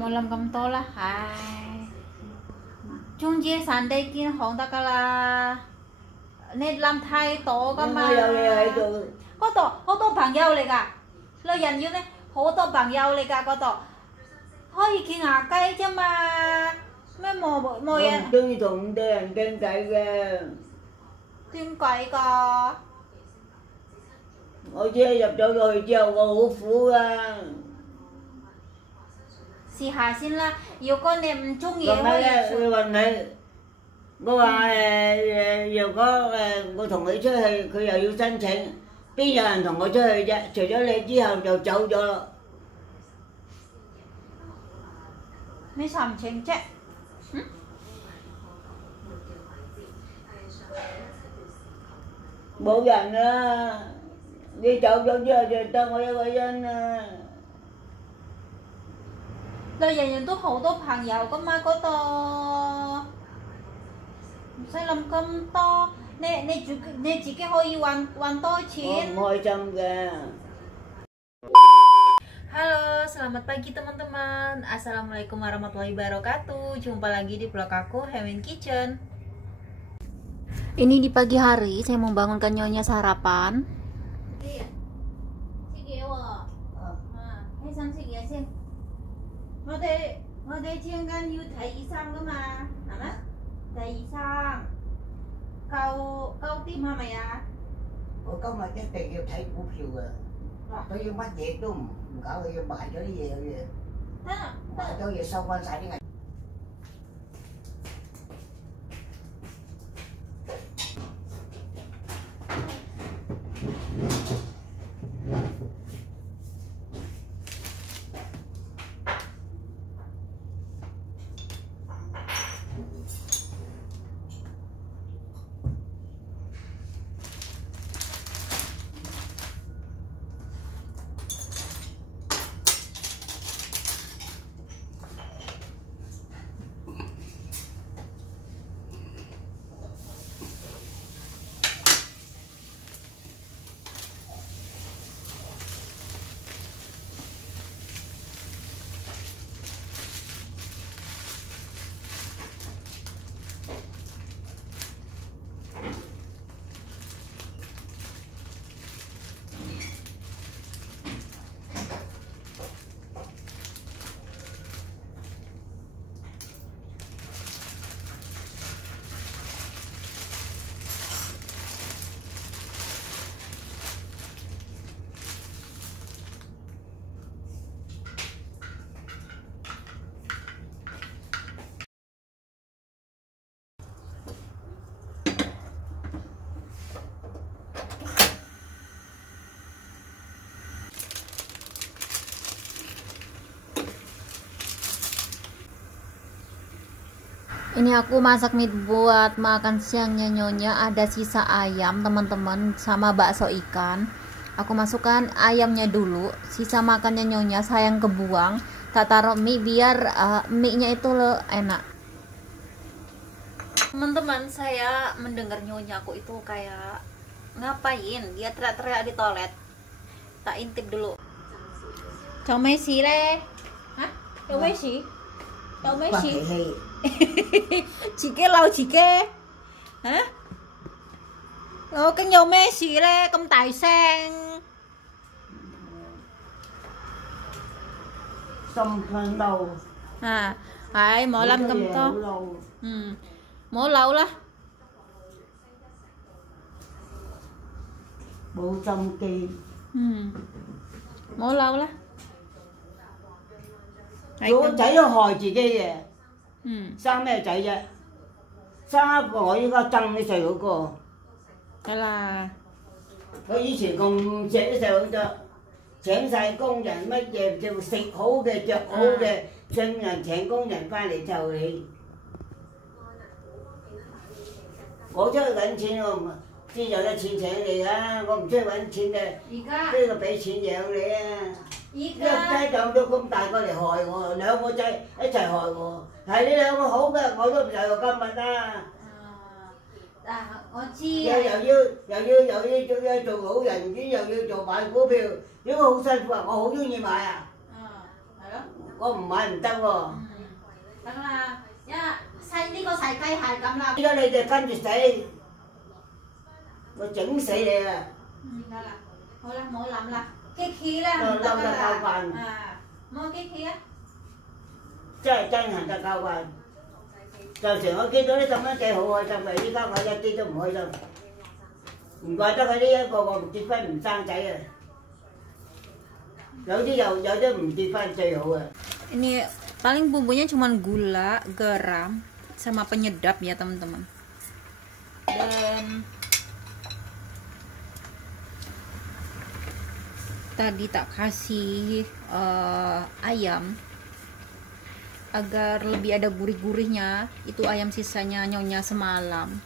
冇諗咁多啦，唉。中間散地見紅得㗎啦，你諗太多㗎嘛。有你喺度。嗰度好多朋友嚟㗎，女人要呢好多朋友嚟㗎嗰度，可以傾下偈啫嘛。咩冇人？我唔中意同咁多人傾偈嘅。點解㗎？我只係入咗去之後，我好苦㗎。試下先啦，如果你唔中意咁可以咧，佢話你，我話如果我同佢出去，佢又要申請，邊有人同我出去啫？除咗你之後就走咗咯。你申請啫？冇人啦，你走咗之後就得我一個人啦。你人人都好多朋友㗎嘛嗰度，唔使諗咁多。你自己可以揾多錢。我唔開心嘅。Halo, selamat pagi teman-teman. Assalamualaikum warahmatullahi wabarakatuh. Jumpa lagi di vlog aku, Hewen Kitchen. Ini di pagi hari saya membangunkan nyonya sarapan. Sige, wo. Hãy sang sige xem. 我哋聽緊要睇醫生㗎嘛，係咪？睇醫生9點係咪啊？我今日一定要睇股票㗎，佢要乜嘢都唔搞，佢要賣咗啲嘢嘅，賣咗嘢收翻晒啲銀。Ini aku masak mie buat makan siangnya nyonya. Ada sisa ayam teman-teman sama bakso ikan. Aku masukkan ayamnya dulu, sisa makannya nyonya sayang kebuang. Tak taruh mie biar mie-nya itu enak. Teman-teman, saya mendengar nyonya aku itu kayak ngapain? Dia teriak-teriak di toilet. Tak intip dulu. Cháu Messi le. Hah? Cháu Messi? Cháu Messi? Chị kia lâu chị kia hả? Cái nhiều Messi đây công tài sang Xong hơn lâu phải mỗi năm cầm to mỗi lâu đó bộ trong kỳ mỗi lâu đó我仔都害自己嘅。生咩仔啫？生一個我依家憎啲細佬哥。係啦。佢以前咁錫啲細佬仔，請晒工人乜嘢就食好嘅、着好嘅，請人請工人翻嚟就你。我出去揾錢，我唔知有得錢請你㗎，我唔出去揾錢嘅，呢個俾錢養你啊！一雞長到咁大個嚟害我，兩個仔一齊害我，係你兩個好嘅，我都唔就今日啦。我知又要做老人院，又要做買股票，點解好辛苦啊？我好中意買啊！係咯。我唔買唔得喎。得啦，細呢個細雞係咁啦。依家你哋跟住死，我整死你啊！得啦，好啦，唔好諗啦，激氣啦，唔得㗎啦。冇激氣啊！真係得教慣。就成我見到啲咁樣幾好開心嘅，依家我一啲都唔開心。唔怪得佢呢一個唔結婚唔生仔啊！有啲唔結婚最好啊。Ini paling bumbunya cuma gula, garam, sama penyedap ya teman-teman. Dan tadi tak kasih ayam agar lebih ada gurih-gurihnya. Itu ayam sisanya nyonya semalam.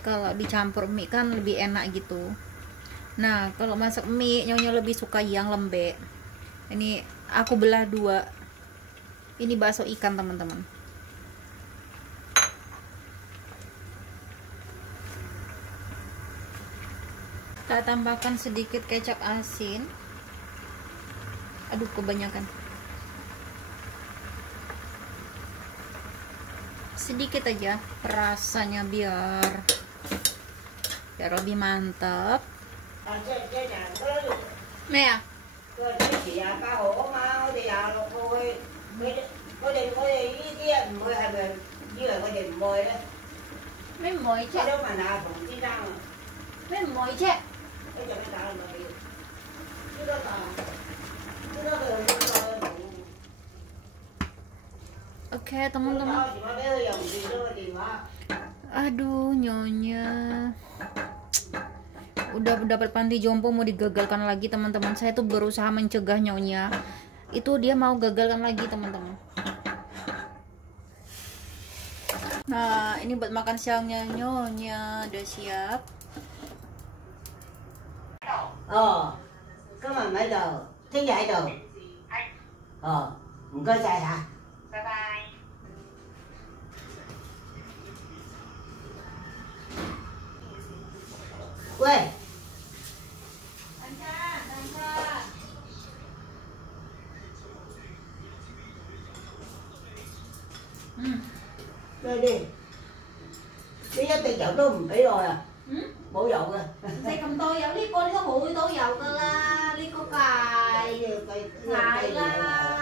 Kalau dicampur mie kan lebih enak gitu. Nah, kalau masak mie nyonya lebih suka yang lembek. Ini aku belah dua. Ini bakso ikan teman-teman. Kita tambahkan sedikit kecap asin. Aduh, kebanyakan. Sedikit aja rasanya biar lebih mantap. Mẹ à? Mấy muội chứ. Mấy muội chứ. Oke teman-teman. Aduh nyonya udah dapat panti jompo mau digagalkan lagi teman-teman. Saya tuh berusaha mencegah nyonya, itu dia mau gagalkan lagi teman-teman. Nah ini buat makan siangnya nyonya udah siap. Cảm ơn mấy đồ, thế vậy đồ. Không có sai hả? Bye bye. Quê. Đây đi. Cái nhất tay chậu tôi không thấy rồi à. Bổ dầu kìa. Saya cầm tôi dầu đi cô đi có hụi tôi dầu cơ la đi cô cài ngại la.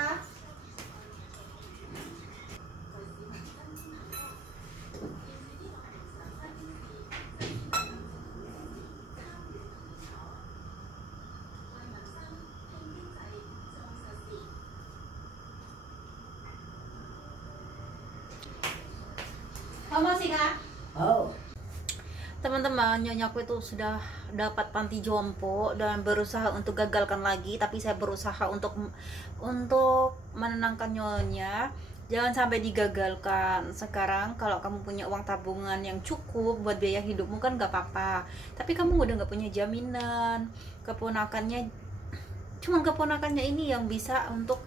Masih kah? Teman-teman, nyonyaku itu sudah dapat panti jompo dan berusaha untuk gagalkan lagi, tapi saya berusaha untuk menenangkan nyonya. Jangan sampai digagalkan. Sekarang kalau kamu punya uang tabungan yang cukup buat biaya hidupmu kan gak apa-apa. Tapi kamu udah gak punya jaminan. Keponakannya ini yang bisa untuk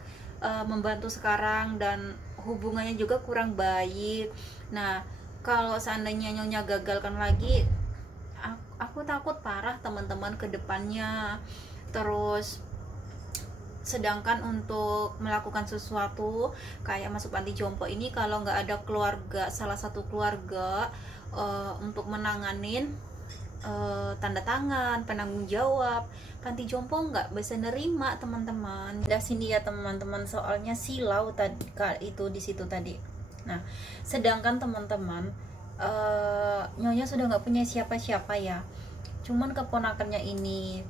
membantu sekarang, dan hubungannya juga kurang baik. Nah, kalau seandainya nyonya gagalkan lagi, aku takut parah teman-teman ke depannya. Terus sedangkan untuk melakukan sesuatu kayak masuk panti jompo ini, kalau nggak ada keluarga, salah satu keluarga untuk menanganin tanda tangan, penanggung jawab, panti jompo nggak bisa nerima teman-teman. Dari sini ya teman-teman, soalnya silau tadi itu di situ tadi. Nah, sedangkan teman-teman nyonya sudah nggak punya siapa-siapa ya, cuman keponakannya ini.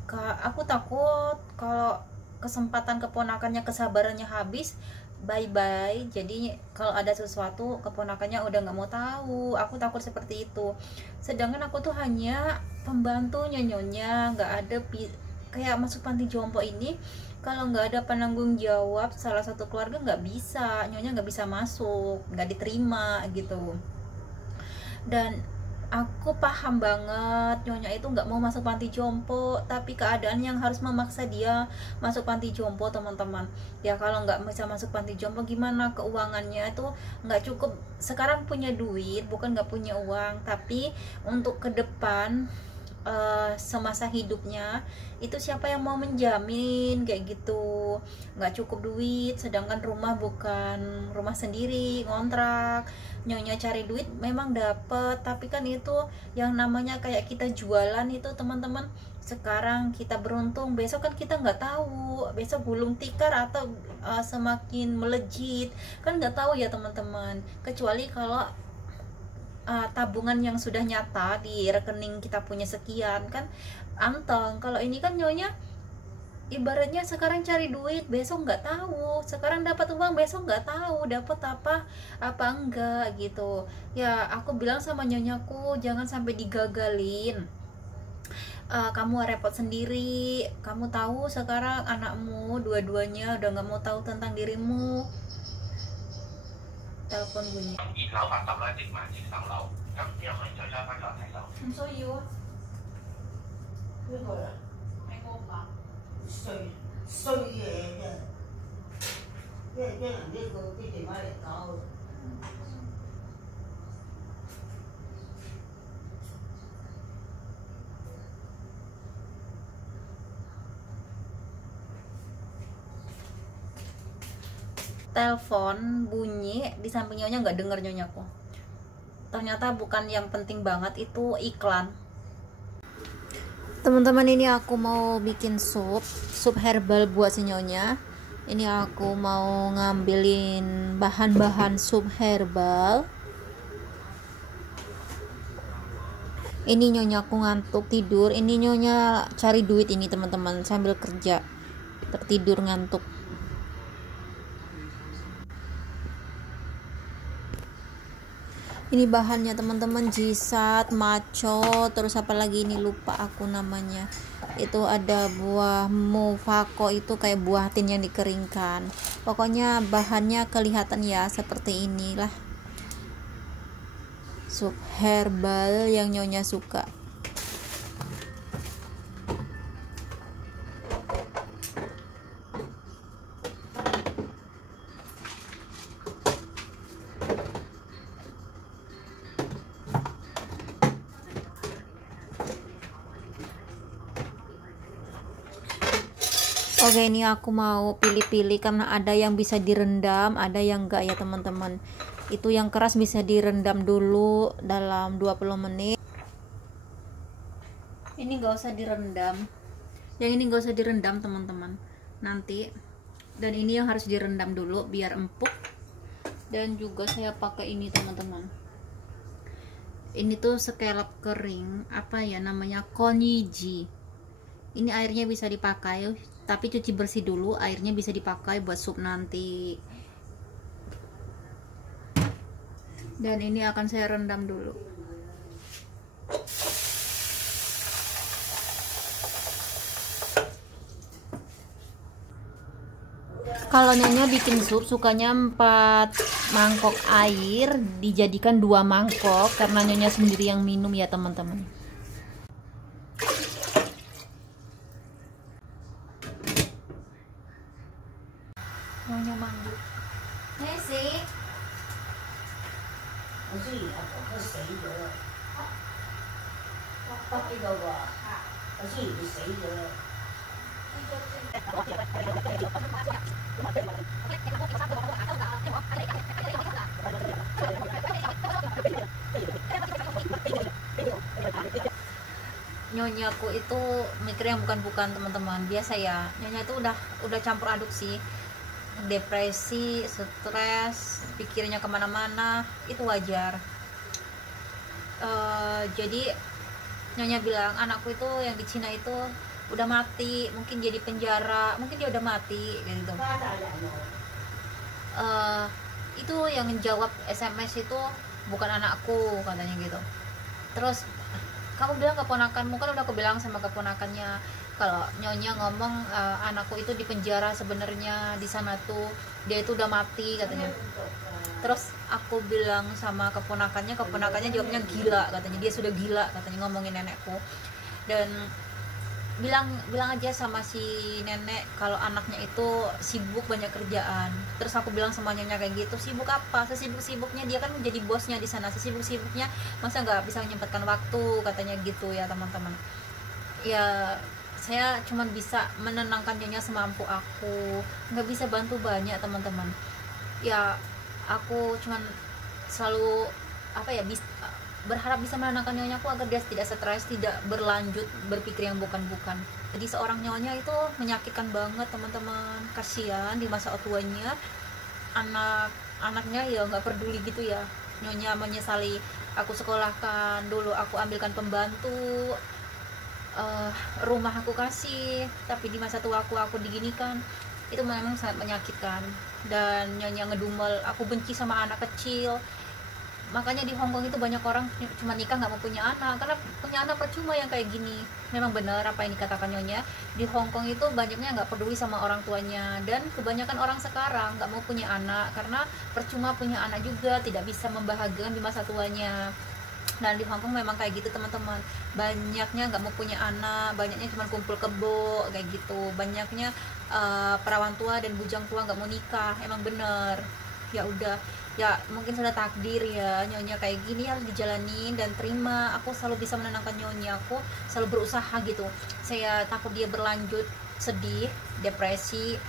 Aku takut kalau kesempatan keponakannya, kesabarannya habis, bye-bye. Jadi kalau ada sesuatu keponakannya udah nggak mau tahu. Aku takut seperti itu. Sedangkan aku tuh hanya pembantunya nyonya, nggak ada kayak masuk panti jompo ini. Kalau nggak ada penanggung jawab salah satu keluarga, nggak bisa, nyonya nggak bisa masuk, nggak diterima gitu. Dan aku paham banget nyonya itu nggak mau masuk panti jompo, tapi keadaan yang harus memaksa dia masuk panti jompo teman-teman. Ya kalau nggak bisa masuk panti jompo gimana, keuangannya itu nggak cukup. Sekarang punya duit, bukan nggak punya uang, tapi untuk ke depan semasa hidupnya, itu siapa yang mau menjamin kayak gitu. Nggak cukup duit, sedangkan rumah bukan rumah sendiri, ngontrak. Nyonya cari duit memang dapet, tapi kan itu yang namanya kayak kita jualan itu teman-teman. Sekarang kita beruntung, besok kan kita nggak tahu, besok gulung tikar atau semakin melejit, kan nggak tahu ya teman-teman. Kecuali kalau tabungan yang sudah nyata di rekening kita punya sekian, kan anteng. Kalau ini kan nyonya ibaratnya sekarang cari duit, besok nggak tahu. Sekarang dapat uang, besok nggak tahu dapat apa enggak gitu ya. Aku bilang sama nyonyaku, jangan sampai digagalin. Kamu repot sendiri. Kamu tahu sekarang anakmu dua-duanya udah nggak mau tahu tentang dirimu. Telepon bunyi. So you 呢個啊，係我爸。衰嘢啫，啲人啲電話嚟搞。Telepon bunyi di samping nyonya, nggak denger nyonyaku. Ternyata bukan yang penting banget, itu iklan. Teman-teman, ini aku mau bikin sup herbal buat si nyonya. Ini aku mau ngambilin bahan-bahan sup herbal. Ini nyonya aku ngantuk tidur. Ini nyonya cari duit ini teman-teman sambil kerja, tertidur ngantuk. Ini bahannya teman-teman, jisat, maco, terus apa lagi ini lupa aku namanya. Itu ada buah mufako, itu kayak buah tin yang dikeringkan. Pokoknya bahannya kelihatan ya seperti inilah. Sup herbal yang nyonya suka. Oke, ini aku mau pilih-pilih karena ada yang bisa direndam, ada yang enggak ya teman-teman. Itu yang keras bisa direndam dulu dalam 20 menit. Ini enggak usah direndam. Yang ini enggak usah direndam teman-teman. Nanti. Dan ini yang harus direndam dulu biar empuk. Dan juga saya pakai ini teman-teman. Ini tuh sekelap kering, apa ya namanya, koniji. Ini airnya bisa dipakai, tapi cuci bersih dulu, airnya bisa dipakai buat sup nanti. Dan ini akan saya rendam dulu. Kalau nyonya bikin sup sukanya 4 mangkok air dijadikan 2 mangkok karena nyonya sendiri yang minum ya teman-teman. Nyonya mandi. Nesi. 我知阿婆婆死咗啦，北呢度喎，我知佢死咗啦。Nyonyaku itu mikir yang bukan-bukan teman-teman. Biasa ya, nyonya itu udah campur aduk sih. Depresi, stres, pikirnya kemana-mana, itu wajar. Jadi nyonya bilang anakku itu yang di Cina itu udah mati, mungkin dia di penjara, mungkin dia udah mati gitu. Itu yang jawab SMS itu bukan anakku katanya gitu. Terus kamu bilang keponakanmu, kan udah aku bilang sama keponakannya kalau nyonya ngomong anakku itu di penjara, sebenarnya di sana tuh dia itu udah mati katanya. Terus aku bilang sama keponakannya jawabnya gila katanya, dia sudah gila katanya ngomongin nenekku. Dan bilang aja sama si nenek kalau anaknya itu sibuk banyak kerjaan. Terus aku bilang sama nyonya kayak gitu, sibuk apa? Sesibuk-sibuknya dia kan menjadi bosnya di sana, sesibuk-sibuknya masa nggak bisa menyempatkan waktu, katanya gitu ya teman-teman. Ya saya cuma bisa menenangkan nyonya semampu aku, nggak bisa bantu banyak teman-teman. Ya aku cuman selalu berharap bisa menenangkan nyonya aku agar dia tidak stres, tidak berlanjut berpikir yang bukan-bukan. Jadi seorang nyonya itu menyakitkan banget teman-teman, kasihan di masa tuanya anaknya ya nggak peduli gitu ya. Nyonya menyesali aku sekolahkan dulu, aku ambilkan pembantu, rumah aku kasih, tapi di masa tua aku diginikan. Itu memang sangat menyakitkan. Dan nyonya ngedumel, aku benci sama anak kecil. Makanya di Hongkong itu banyak orang cuma nikah nggak mau punya anak, karena punya anak percuma yang kayak gini. Memang benar apa yang dikatakan nyonya, di Hongkong itu banyaknya nggak peduli sama orang tuanya, dan kebanyakan orang sekarang nggak mau punya anak karena percuma punya anak juga, tidak bisa membahagiakan di masa tuanya. Dan di Hongkong memang kayak gitu teman-teman, banyaknya nggak mau punya anak, banyaknya cuma kumpul kebo kayak gitu, banyaknya perawan tua dan bujang tua nggak mau nikah. Emang bener, ya udah, ya mungkin sudah takdir ya, nyonya kayak gini harus dijalanin dan terima. Aku selalu bisa menenangkan nyonya, aku selalu berusaha gitu. Saya takut dia berlanjut sedih, depresi.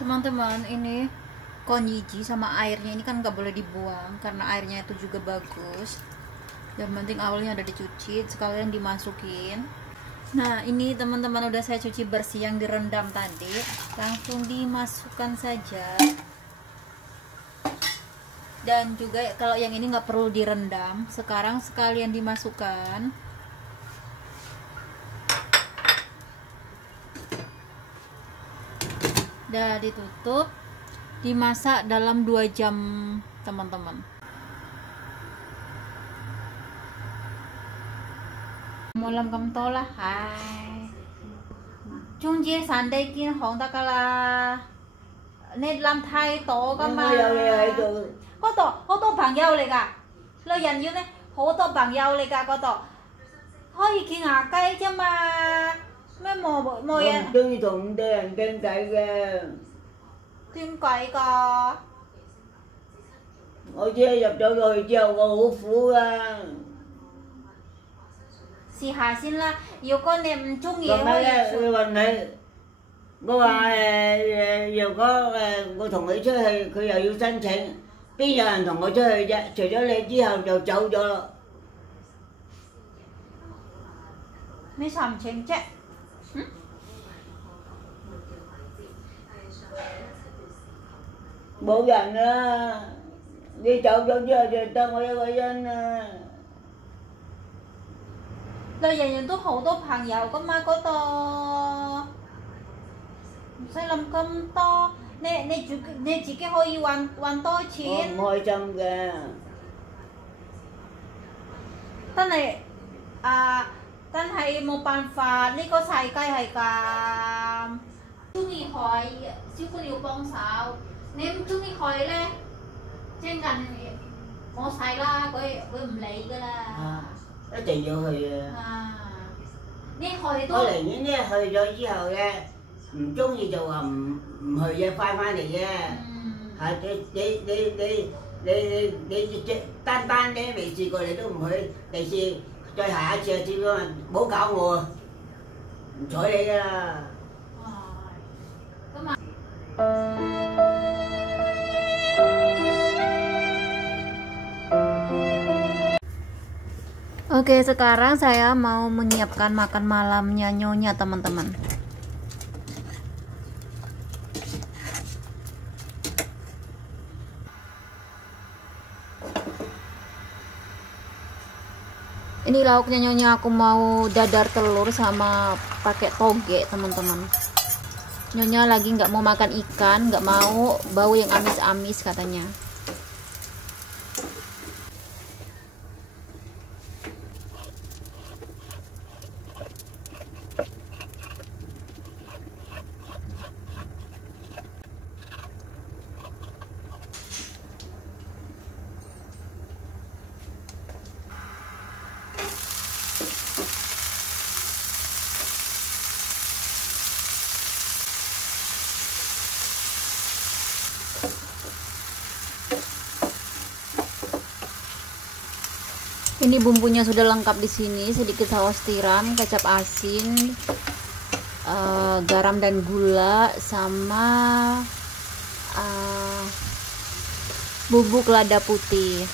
Teman-teman, ini kondisi sama airnya ini kan nggak boleh dibuang karena airnya itu juga bagus. Yang penting awalnya ada dicuci, sekalian dimasukin. Nah ini teman-teman udah saya cuci bersih yang direndam tadi, langsung dimasukkan saja. Dan juga kalau yang ini nggak perlu direndam, sekarang sekalian dimasukkan. Udah ditutup, dimasak dalam 2 jam teman-teman. Malam kamu tahu lah, hai. Trung gian đây kia hỏng ta cả là nên làm thay tổ cơ mà. Có tổ bằng nhau嚟㗎. Lo人要呢好多朋友嚟㗎嗰度，可以傾下偈啫嘛。咩冇人？我唔中意同啲人傾偈嘅。點解㗎？我只係入咗去之後，我好苦啊！試下先啦，如果你唔中意，咁樣咧，你問你，我話如果我同佢出去，佢又要申請，邊有人同我出去啫？除咗你之後就走咗咯。咩申請啫？冇人啦，你走咗之後就得我一個人啦。你人人都好多朋友噶嘛嗰度，唔使諗咁多。你自己可以揾多錢。我唔開心嘅。真係冇辦法，呢個世界係咁。中意去，少官要幫手。你唔中意去咧，即係冇晒啦，佢唔理噶啦。一定要去啊！你去都我寧願咧去咗之後咧，唔中意就話唔去啫，翻嚟啫。係你單咧未試過，你都唔去，第次再下一次就知啦，唔好搞我啊！唔睬你噶啦。咁啊。Oke, sekarang saya mau menyiapkan makan malamnya nyonya teman-teman. Ini lauknya nyonya, aku mau dadar telur sama pakai toge teman-teman. Nyonya lagi nggak mau makan ikan, nggak mau bau yang amis-amis katanya. Ini bumbunya sudah lengkap di sini, sedikit saus tiram, kecap asin, garam dan gula, sama bubuk lada putih.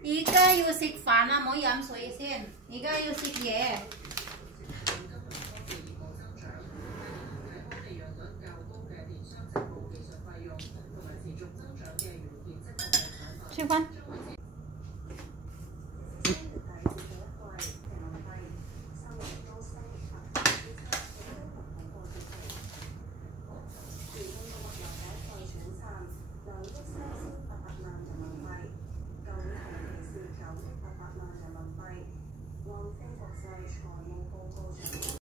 依家要食飯啊，唔好飲水先。而家要食嘢。吃飯。